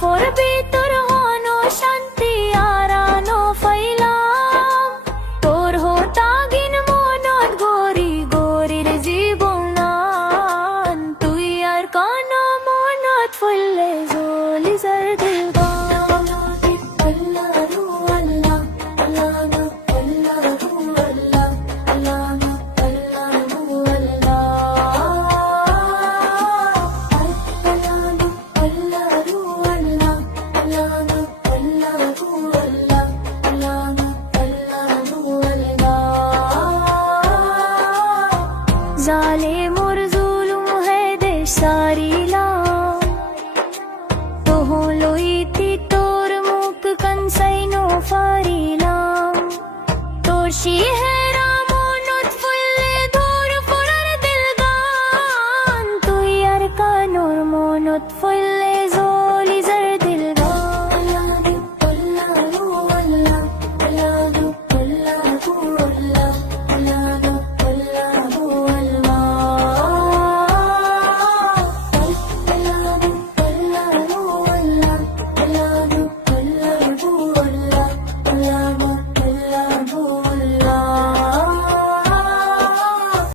ফরবি তোর হন শান্তি আরানো ফাইলাম তোর হতাগিন মনত গরি গরির জীবনান তুই আর কোন মনত ফুললে জলি জর দিল जालिम और जुल्म है दे सारीला तो हो लोईती तोर मुख कंसाइनो फारीला तोर शिहेरा मोनत फुल्ले धोर फुरार दिल गान तुई यार कानोर मोनत फुल्ले